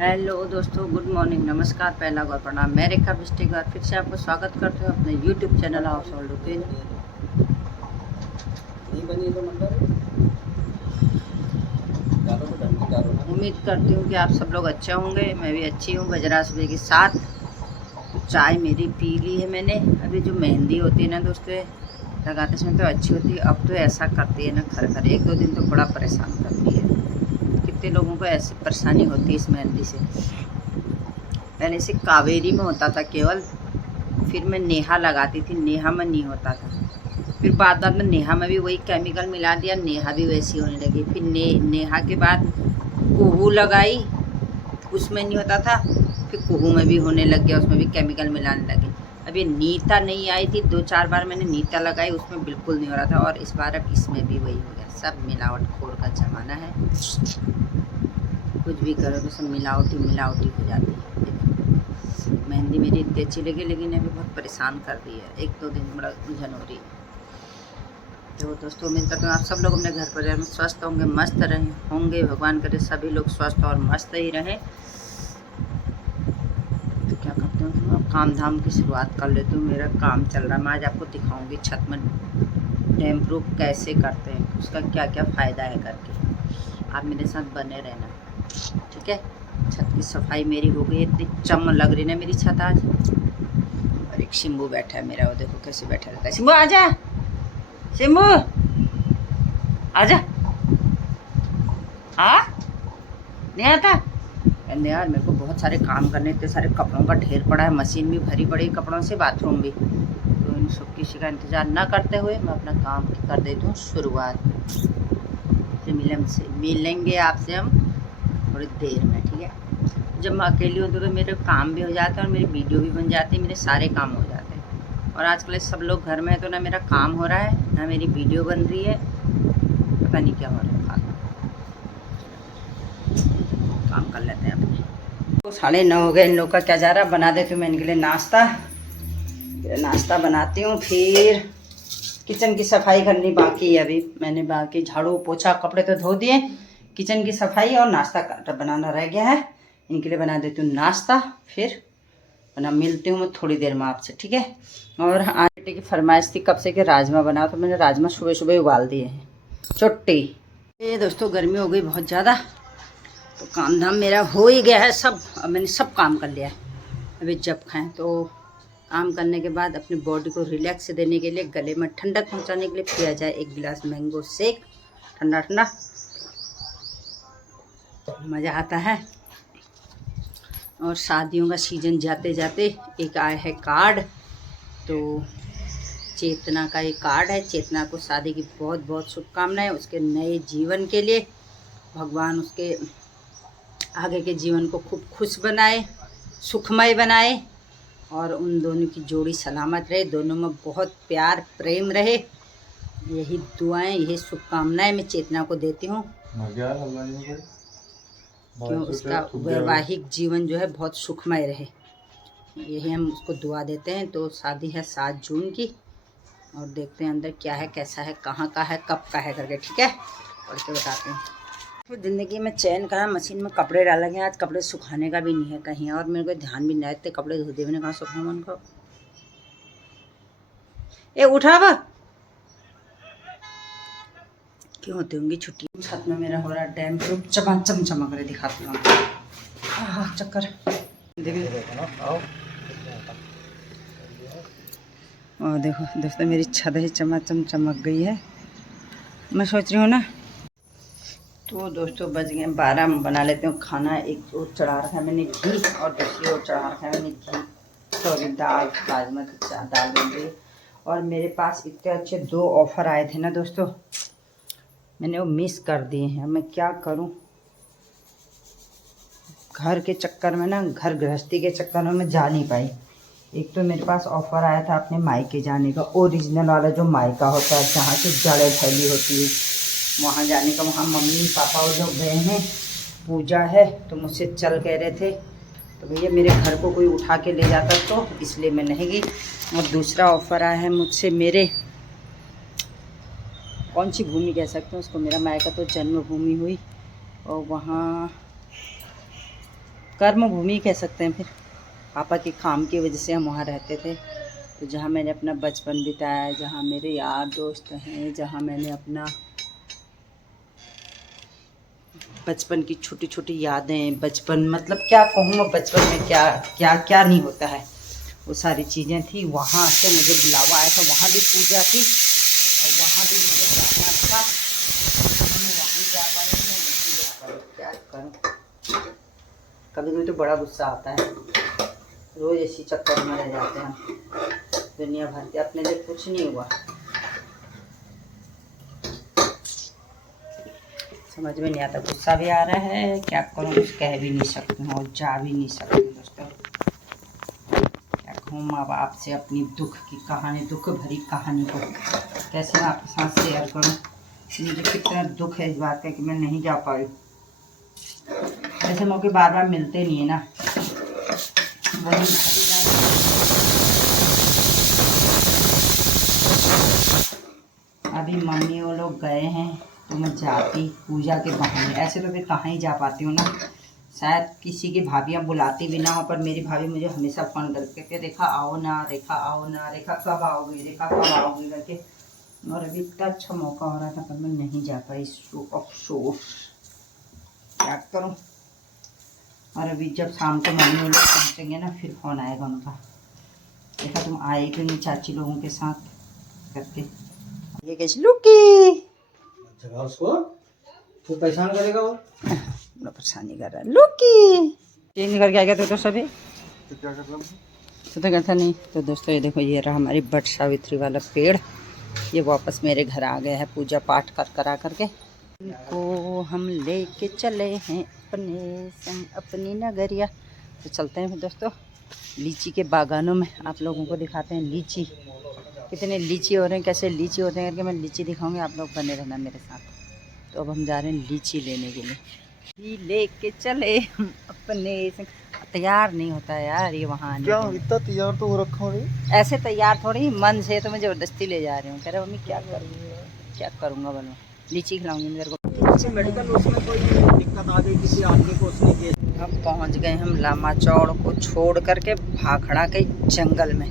Hello दोस्तों, good morning, नमस्कार, पहला गौर प्रणाम। मैं रेखा बिस्टी एक बार फिर से आपको स्वागत करती हूँ अपने YouTube channel house hold routine. उम्मीद करती हूँ कि आप सब लोग अच्छे होंगे। मैं भी अच्छी हूँ। बजरा सुबह के साथ चाय मेरी पी ली है मैंने। अभी जो मेहंदी होती है ना दोस्तों, लगाते समय तो अच्छी होती है, अब तो ऐसा करती है ना खर एक दो दिन तो बड़ा परेशान करती है। कितने लोगों को ऐसी परेशानी होती है इस मेहंदी से। पहले से कावेरी में होता था केवल, फिर मैं नेहा लगाती थी, नेहा में नहीं होता था। फिर बाद में नेहा में भी वही केमिकल मिला दिया, नेहा भी वैसी होने लगी। फिर नेहा के बाद कुहू लगाई, उसमें नहीं होता था। फिर कुहू में भी होने लग गया, उसमें भी केमिकल मिलाने लगे। अब ये नीता नहीं आई थी, 2-4 बार मैंने नीता लगाई, उसमें बिल्कुल नहीं हो रहा था। और इस बार अब इसमें भी वही हो गया। सब मिलावट खोर का ज़माना है, कुछ भी करो तो सब मिलावटी मिलावटी हो जाती है। मेहंदी मेरी इतनी अच्छी लगी, लेकिन अभी बहुत परेशान कर रही है। एक दो दिन बड़ा उलझन हो रही है। तो दोस्तों, उम्मीद करता हूँ आप सब लोग अपने घर परिवार में स्वस्थ होंगे, मस्त रहें होंगे। भगवान करे सभी लोग स्वस्थ और मस्त ही रहें। तो क्या करते हैं, अब काम धाम की शुरुआत कर लेती हूँ। मेरा काम चल रहा है, मैं आज आपको दिखाऊंगी छत में डैम प्रूफ कैसे करते हैं, उसका क्या क्या फ़ायदा है करके। आप मेरे साथ बने रहना, ठीक है। छत की सफाई मेरी हो गई, इतनी चम लग रही ना मेरी छत आज। और एक शिम्बू बैठा है मेरा, वो देखो कैसे बैठा रहता है। शिम्बू आजा, शिम्बू आजा। हाँ, नहीं आता। अरे यार, मेरे को बहुत सारे काम करने, इतने सारे कपड़ों का ढेर पड़ा है, मशीन भी भरी पड़ी कपड़ों से, बाथरूम भी। तो इन सब किसी का इंतज़ार ना करते हुए मैं अपना काम कर देती हूँ शुरुआत। मिलेंगे आपसे हम थोड़ी देर में, ठीक है। जब मैं अकेली हूँ तो मेरे काम भी हो जाते हैं और मेरी वीडियो भी बन जाती है, मेरे सारे काम हो जाते हैं। और आजकल सब लोग घर में है, तो ना मेरा काम हो रहा है ना मेरी वीडियो बन रही है, पता नहीं क्या हो रहा है। काम कर लेते हैं अपने। तो 9:30 हो गए, इन लोग का क्या जा रहा है, बना देती हूँ मैं इनके लिए नाश्ता। नाश्ता बनाती हूँ, फिर किचन की सफाई करनी बाकी है। अभी मैंने बाकी झाड़ू पोछा कपड़े तो धो दिए, किचन की सफाई और नाश्ता बनाना रह गया है। इनके लिए बना देती हूँ नाश्ता, फिर बना मिलती हूँ मैं थोड़ी देर में आपसे, ठीक है। और आज बेटे की फरमाइश थी कब से कि राजमा बनाओ, तो मैंने राजमा सुबह सुबह उबाल दिए हैं छुट्टी। ये दोस्तों, गर्मी हो गई बहुत ज़्यादा, तो काम धाम मेरा हो ही गया है सब। अब मैंने सब काम कर लिया है। अभी जब खाएं तो काम करने के बाद अपनी बॉडी को रिलैक्स देने के लिए, गले में ठंडक पहुंचाने के लिए पिया जाए एक गिलास मैंगो शेक, ठंडा ठंडा, मज़ा आता है। और शादियों का सीज़न जाते जाते एक आया है कार्ड, तो चेतना का एक कार्ड है। चेतना को शादी की बहुत बहुत शुभकामनाएं, उसके नए जीवन के लिए। भगवान उसके आगे के जीवन को खूब खुश बनाए, सुखमय बनाए, और उन दोनों की जोड़ी सलामत रहे, दोनों में बहुत प्यार प्रेम रहे। यही दुआएं, यही शुभकामनाएं मैं चेतना को देती हूँ, क्यों उसका वैवाहिक जीवन जो है बहुत सुखमय रहे। यही हम उसको दुआ देते हैं। तो शादी है 7 जून की, और देखते हैं अंदर क्या है, कैसा है, कहाँ का है, कब का है करके, ठीक है, पढ़ के बताते हैं। तो ज़िंदगी में चैन कहाँ, मशीन में कपड़े डाले गए, आज कपड़े सुखाने का भी नहीं है कहीं, और मेरे को ध्यान भी नहीं आते कपड़े धोते मैंने कहाँ सुखाऊँ उनको। ए उठा वा, क्यों होती होंगी छुट्टी। छत में मेरा हो रहा है डैम प्रूफ, चमाचम चमक रहे, दिखाती हूँ। हाँ चक्कर और देखो दोस्तों, मेरी छत ही चमाचम चमक गई है। मैं सोच रही हूँ ना, तो दोस्तों बज गए 12, बना लेते हूँ खाना। एक ओर चढ़ा रखा है मैंने घी, और दूसरी ओर चढ़ा रखा है मैंने घी, सॉरी दाल, बासमती दाल बन गई। और मेरे पास इतने अच्छे 2 ऑफ़र आए थे ना दोस्तों, मैंने वो मिस कर दिए हैं। मैं क्या करूं, घर के चक्कर में ना, घर गृहस्थी के चक्कर में मैं जा नहीं पाई। एक तो मेरे पास ऑफ़र आया था अपने मायके जाने का, ओरिजिनल वाला जो मायका होता है, जहाँ से जड़ें फैली होती है, वहाँ जाने का। वहाँ मम्मी पापा वो लोग गए हैं, पूजा है, तो मुझसे चल कह रहे थे, तो भैया मेरे घर को कोई उठा के ले जाता, तो इसलिए मैं नहीं गई। और दूसरा ऑफ़र आया है मुझसे, मेरे कौन सी भूमि कह सकते हैं उसको, मेरा मायका तो जन्मभूमि हुई, और वहाँ कर्म भूमि कह सकते हैं। फिर पापा के काम की वजह से हम वहाँ रहते थे, तो जहाँ मैंने अपना बचपन बिताया, जहाँ मेरे यार दोस्त हैं, जहाँ मैंने अपना बचपन की छोटी छोटी यादें, बचपन मतलब क्या कहूँ मैं, बचपन में क्या क्या क्या नहीं होता है, वो सारी चीज़ें थी। वहाँ से मुझे बुलावा आया था, वहाँ भी पूजा थी और वहाँ भी मुझे जाना था। मैं वहीं जा पाई, मैं नहीं जा पाई, क्या करूँ। कभी कभी तो बड़ा गुस्सा आता है, रोज़ इसी चक्कर में रह जाते हैं। दुनिया भर के अपने लिए कुछ नहीं हुआ, समझ में नहीं आता। गुस्सा भी आ रहा है, क्या करूँ, कुछ कह भी नहीं सकती हूँ और जा भी नहीं सकती दोस्तों। क्या कहूँ माँ बाप से अपनी दुख की कहानी, दुख भरी कहानी को कैसे मैं आपके साथ शेयर करूँ। मुझे कितना दुख है इस बात का कि मैं नहीं जा पाई। ऐसे मौके बार बार मिलते नहीं है ना। अभी मम्मी वो लोग गए हैं तो मैं जाती पूजा के बहाने, ऐसे तो फिर कहाँ ही जा पाती हूँ ना। शायद किसी की भाभियाँ बुलाती भी ना हो, पर मेरी भाभी मुझे हमेशा फ़ोन करके कहते रेखा आओ ना, रेखा आओ ना, रेखा कब आओगी, रेखा कब आओगी करके। और अभी इतना अच्छा मौका हो रहा था पर मैं नहीं जा पाई, अफसोस, क्या करूँ। और अभी जब शाम को मम्मी वो लोग पहुँचेंगे ना, फिर फ़ोन आएगा उनका, देखा तुम आए क्यों नहीं चाची लोगों के साथ करके। ये कैसे लुकी जगह उसको तो परेशान करेगा वो, बड़ा परेशानी कर रहा है। लुकी चेंज करके आ गया तो सभी तो क्या कर रहा हूँ तो करता नहीं। तो दोस्तों ये देखो, ये रहा हमारी वट सावित्री वाला पेड़, ये वापस मेरे घर आ गया है पूजा पाठ करा करके। इनको हम लेके चले हैं अपने संग अपनी नगरिया। तो चलते हैं फिर दोस्तों लीची के बागानों में, आप लोगों को दिखाते हैं लीची कितने लीची हो रहे हैं, कैसे लीची होते हैं करके मैं लीची दिखाऊंगी, आप लोग बने रहना मेरे साथ। तो अब हम जा रहे हैं लीची लेने के लिए, लेके चले हम अपने संग। तैयार नहीं होता है यार ये वहाँ आने क्या के लिए। इतना तैयार तो हो रखा हूँ ऐसे तैयार थोड़ी, मन से तो मैं ज़बरदस्ती ले जा रही हूँ। कह रहे मम्मी क्या करूँगा, क्या करूँगा बोलो, लीची खिलाऊंगी मेरे को। मेडिकल उसमें कोई दिक्कत आ गई किसी आदमी को उसने के। अब पहुँच गए हम लामा चौड़ को छोड़ करके भाखड़ा के जंगल में।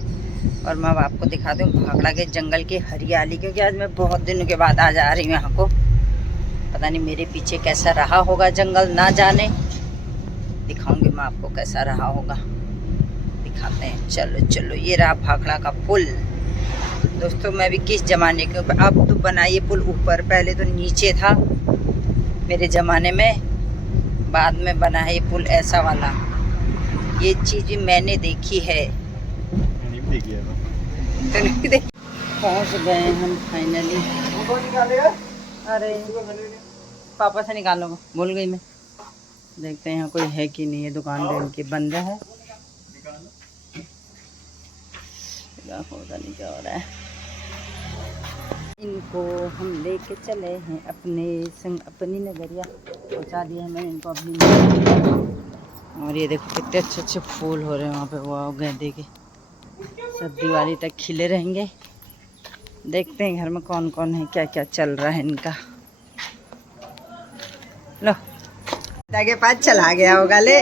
और मैं अब आपको दिखा दूँ भाखड़ा के जंगल की हरियाली, क्योंकि आज मैं बहुत दिनों के बाद आज आ रही हूँ यहाँ को। पता नहीं मेरे पीछे कैसा रहा होगा जंगल, ना जाने। दिखाऊंगी मैं आपको कैसा रहा होगा, दिखाते हैं। चलो चलो, ये रहा भाखड़ा का पुल दोस्तों। मैं भी किस ज़माने के ऊपर, अब तो बना ये पुल ऊपर, पहले तो नीचे था मेरे ज़माने में, बाद में बना है ये पुल ऐसा वाला। ये चीज़ भी मैंने देखी है, तो नहीं देखी। पहुँच गए हम फाइनली। अरे पापा से निकाल लो, भूल गई मैं। देखते हैं यहाँ कोई है कि नहीं है, दुकान पे इनकी बंद है। क्या होगा नहीं क्या हो रहा है। इनको हम लेके चले हैं अपने संग अपनी नगरिया, पहुँचा दिया है मैंने इनको अपनी नगरिया। और ये देखो कितने अच्छे अच्छे फूल हो रहे हैं वहाँ पे, वो गेंदे के, सब दिवाली तक खिले रहेंगे। देखते हैं घर में कौन कौन है, क्या क्या चल रहा है इनका। लो के पास चला गया होगा, ले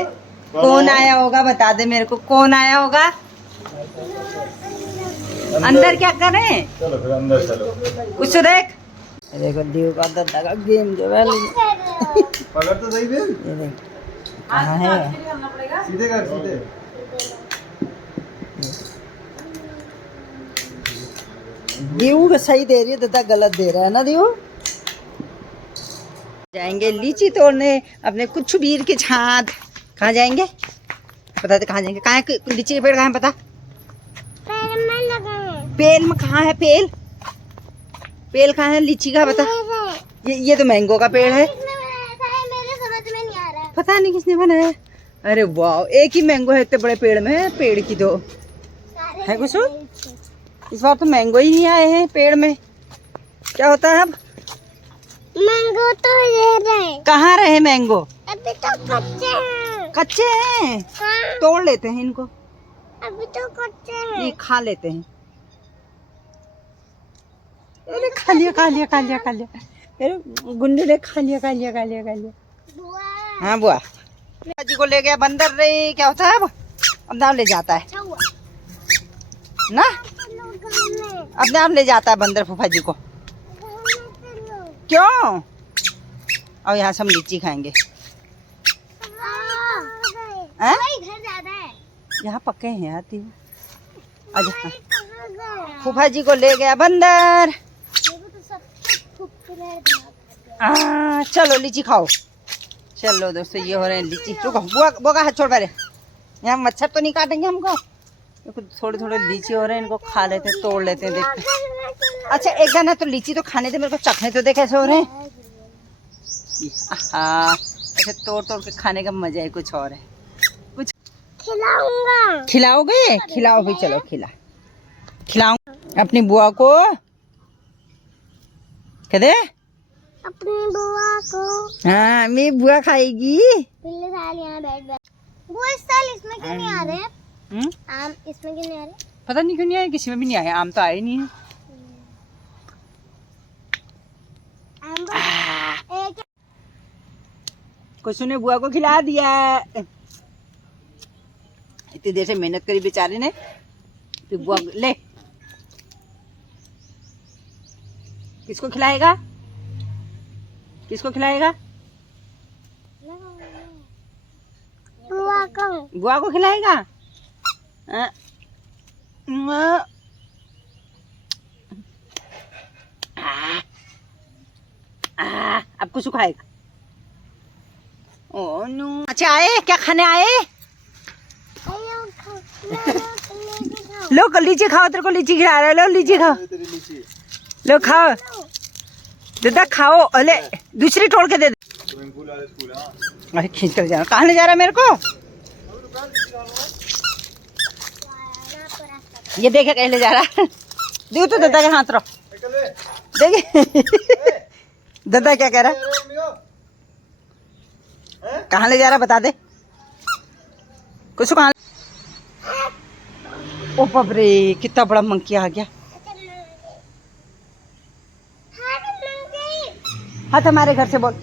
कौन आया होगा बता दे मेरे को, कौन आया होगा। अंदर क्या करें, चलो फिर अंदर चलो। कुछ देख, देखो दीव का दादा का गेम जो है। पकड़ तो सही फिर, ये देख कहाँ है, सीधे कर सीधे। दीव का सही दे रही है, दादा गलत दे रहा है ना दीव। जाएंगे लीची तोड़ने अपने कुछबीर के छात। कहाँ जाएंगे पता, कहाँ जाएंगे, कहाँ है लीची के पेड़, कहाँ है पता, पेड़ में कहाँ है, पेड़ पेड़ कहाँ है लीची का पता। ये तो मैंगो का पेड़ है, पता नहीं किसने बनाया। अरे वाह, एक ही मैंगो है इतने बड़े पेड़ में, पेड़ की तो है कुछ। इस बार तो मैंगो ही नहीं आए हैं पेड़ में, क्या होता है अब। मैंगो तो ये रहे, कहाँ रहे मैंगो, अभी तो कच्चे हैं। कच्चे हैं, हाँ, तोड़ लेते हैं इनको, अभी तो कच्चे हैं। ये खा लेते हैं। अरे खा लिया खा लिया खा लिया खा लिया, अरे गुंडे ने खा लिया खा लिया खा लिया खा लिया। बुआ, हाँ बुआ, जी को ले गया बंदर रे, क्या होता है अब नाम ले जाता है अच्छा हुआ ना, चलो घर में अब नाम ले जाता है बंदर फूफा जी को। चलो क्यों? और यहाँ से हम लीची खाएंगे। हैं? घर ज्यादा है यहाँ पक्के हैं यार तीन। अच्छा कहाँ गए फूफा जी को ले गया बंदर। मेरे को तो सब खूबसूरत चलो लीची खाओ। चलो दोस्तों ये हो रहे हैं लीची। रुको बुआ, बुआ का हाथ छोड़ पहले, यहाँ मच्छर तो नहीं काटेंगे हमको। देखो थोड़े थोड़े लीची हो रहे हैं, इनको खा लेते हैं, तोड़ लेते हैं, देखते हैं। अच्छा एक दाना तो लीची तो खाने थे, मेरे को चखने तो दे कैसे हो रहे हैं। हाँ ऐसे तोड़ तोड़ के खाने का मजा ही कुछ और है। कुछ खिलाऊंगा खिलाओगे? खिलाओ भी, चलो खिलाओ अपनी बुआ को। कहते अपनी बुआ को हाँ मेरी बुआ खाएगी। पिछले साल यहाँ बैठ वो इस साल इसमें क्यों नहीं आ रहे हैं? आम इसमें क्यों नहीं आ रहे? पता नहीं क्यों नहीं आए, किसी में भी नहीं आए, आम तो आए नहीं है। आम एक कुछ ने बुआ को खिला दिया। इतनी देर से मेहनत करी बेचारे ने, फिर बुआ ले। किसको खिलाएगा? किसको खिलाएगा? बुआ को बुआ को खिलाएगा। अब कुछ खाएगा। Oh no. अच्छा आए, क्या खाने आए? लो लीची खाओ, तेरे को लीची खिला रहे। लो लीची खाओ, लो खाओ दादा खाओ। अले दूसरी तोड़ के दे दे। अरे खींच कर जा रहा, कहाँ ले जा रहा है मेरे को? ये देखे कहीं ले जा रहा है। देखो तो दादा के हाथ रहो, देखिए दादा क्या कह रहा है, कहाँ ले जा रहा बता दे कुछ। कहाँ? ओ बाप रे कितना बड़ा मंकी आ गया। हाँ हमारे घर से बोल।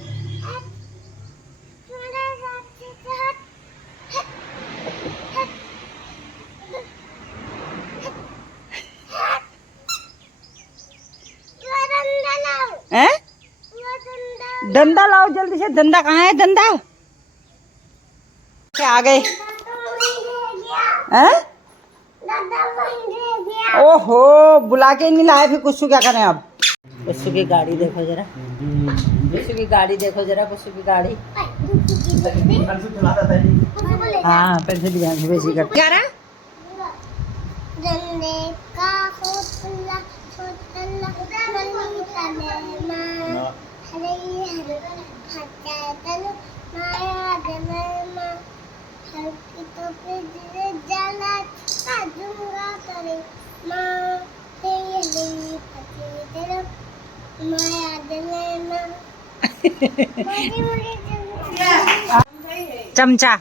हैं? डंडा लाओ जल्दी से। डंडा कहाँ है? डंडा आ गए हैं? ओहो बुला के नहीं लाए, फिर कुछ क्या करें अब। कुछ की गाड़ी देखो जरा, कुछ की गाड़ी देखो जरा, कुछ की गाड़ी। हाँ फिर से ध्यान बेसी कर क्या रहा? चमचा।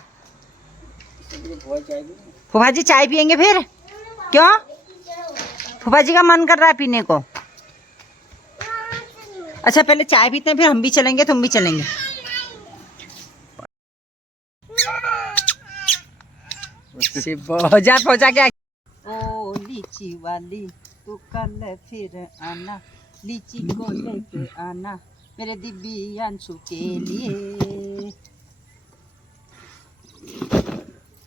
फूफा जी चाय पियेंगे फिर? क्यों? फूफा जी का मन कर रहा है पीने को। अच्छा पहले चाय पीते हैं, फिर हम भी चलेंगे, तुम भी चलेंगे। पहुंचा क्या? ओ लीची वाली तू कल फिर आना, लीची को लेके आना मेरे दिव्यांशु के लिए।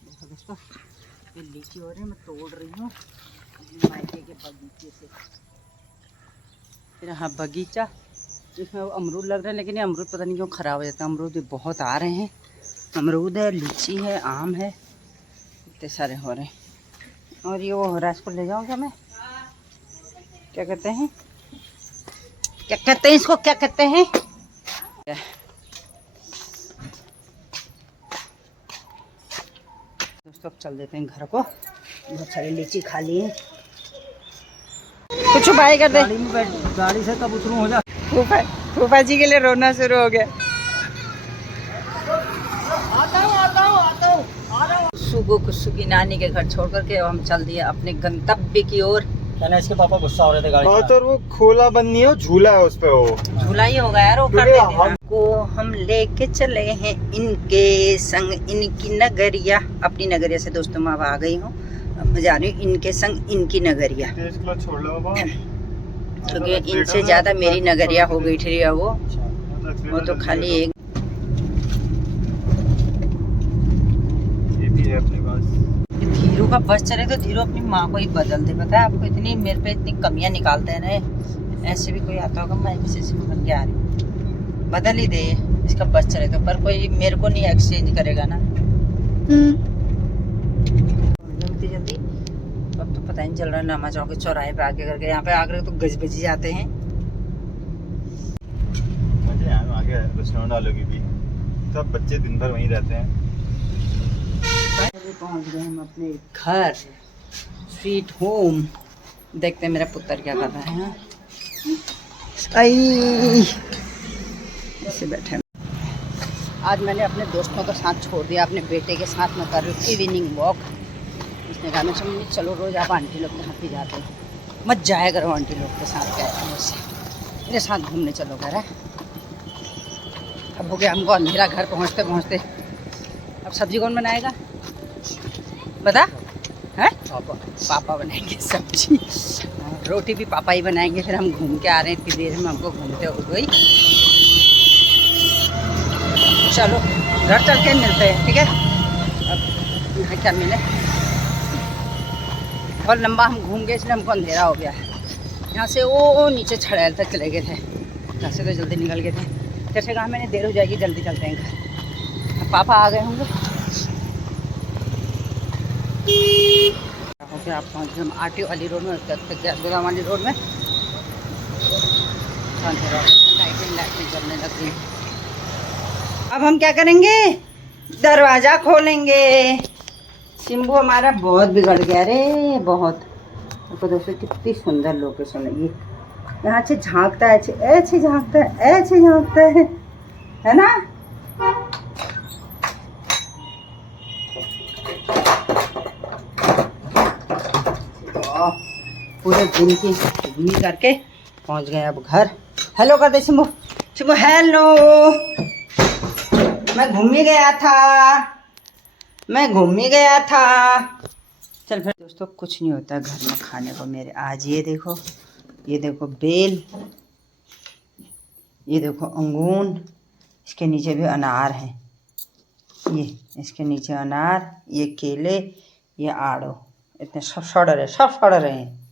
देखो दोस्तों ये लीची हो रही है, मैं तोड़ रही हूँ अपने मायके के बगीचे से। फिर हाँ बगीचा जिसमें अमरूद लग रहे हैं, लेकिन ये अमरूद पता नहीं क्यों ख़राब हो जाता है। अमरूद भी बहुत आ रहे हैं, अमरूद है, लीची है, आम है, इतने सारे हो रहे हैं। और ये वो हो रहा है, इसको ले जाऊँ क्या मैं? क्या कहते हैं, क्या कहते हैं इसको, क्या कहते हैं? दोस्तों अब चल देते हैं घर को, बहुत सारी लीची खा ली है। कुछ बाय कर दे। गाड़ी से कब उतरूं हो जा। फूफा जी के लिए रोना शुरू हो गया। आता हूँ। कुसु की नानी के घर छोड़ करके हम चल दिए अपने गंतव्य की ओर। कहना इसके पापा गुस्सा हो रहे थे गाड़ी और तो वो खोला बंद नहीं है, झूला है उस पे। वो झूला ही होगा यार, वो कर देते हैं। को हम हम लेके चले हैं इनके संग इनकी नगरिया। अपनी नगरिया से दोस्तों मैं अब आ गई हूँ, अब मैं जा रही हूँ इनके संग इनकी नगरिया, क्योंकि इनसे ज़्यादा मेरी नगरिया हो गई थी। वो तो खाली एक धीरू का बस चले तो धीरू अपनी माँ को ही बदल दे। पता है आपको, इतनी मेरे पे इतनी कमियां निकालते हैं ना। ऐसे भी कोई आता होगा, मैं किसी से बन के आ रही हूँ, बदल ही दे इसका बस चले तो, पर कोई मेरे को नहीं एक्सचेंज करेगा ना। जल्दी जल्दी अब तो पता नहीं चल रहा है। नामा चौक के चौराहे पे आके करके, यहाँ पे आकर तो गज बजी जाते हैं। मुझे यहाँ आगे रेस्टोरेंट वालों की भी, सब बच्चे दिन भर वहीं रहते हैं। पहुंच गए हम अपने घर, स्वीट होम। देखते हैं मेरा पुत्र क्या कर रहा है। ऐसे बैठे आज मैंने अपने दोस्तों के साथ छोड़ दिया, अपने बेटे के साथ मैं कर रही हूँ इवनिंग वॉक। इसने कहा मैं मम्मी चलो रोज आप आंटी लोग के साथ ही जाते हैं, मत जाया करो आंटी लोग के साथ, कहते हैं मुझसे मेरे साथ घूमने चलो घर है। अब हो गया हमको अंधेरा, घर पहुँचते पहुँचते। अब सब्जी कौन बनाएगा बता? है पापा बनाएंगे सब्जी, रोटी भी पापा ही बनाएंगे। फिर हम घूम के आ रहे हैं, इतनी देर में हमको घूमते हो गई। चलो घर चल के मिलते हैं, ठीक है? अब यहाँ क्या मिले, बहुत लंबा हम घूम गए इसलिए हमको अंधेरा हो गया है। यहाँ से वो नीचे छड़ैल तक चले गए थे, घर से तो जल्दी निकल गए थे। जैसे कहा मैंने देर हो जाएगी, जल्दी चलते हैं घर। अब पापा आ गए होंगे। ओके आप पहुँच गए हम आरटीओ वाली रोड में, गैस गोदाम वाली रोड में। लाइटें जलने लग गई। अब हम क्या करेंगे, दरवाज़ा खोलेंगे। सिम्बू हमारा बहुत बिगड़ गया रे, बहुत। देखो दोस्तों कितनी सुंदर लोकेशन है ये, यहाँ से झांकता है, ऐसे झांकता है, ऐसे झांकता है ना। पूरे दिन की घूमी करके पहुंच गए अब घर। हेलो कर दे सिम्बू, सिम्बू हेलो। मैं घूम ही गया था, चल फिर। दोस्तों कुछ नहीं होता घर में खाने को मेरे। आज ये देखो बेल, ये देखो अंगूर, इसके नीचे भी अनार है, ये इसके नीचे अनार, ये केले, ये आड़ू, इतने सब सड़ रहे हैं।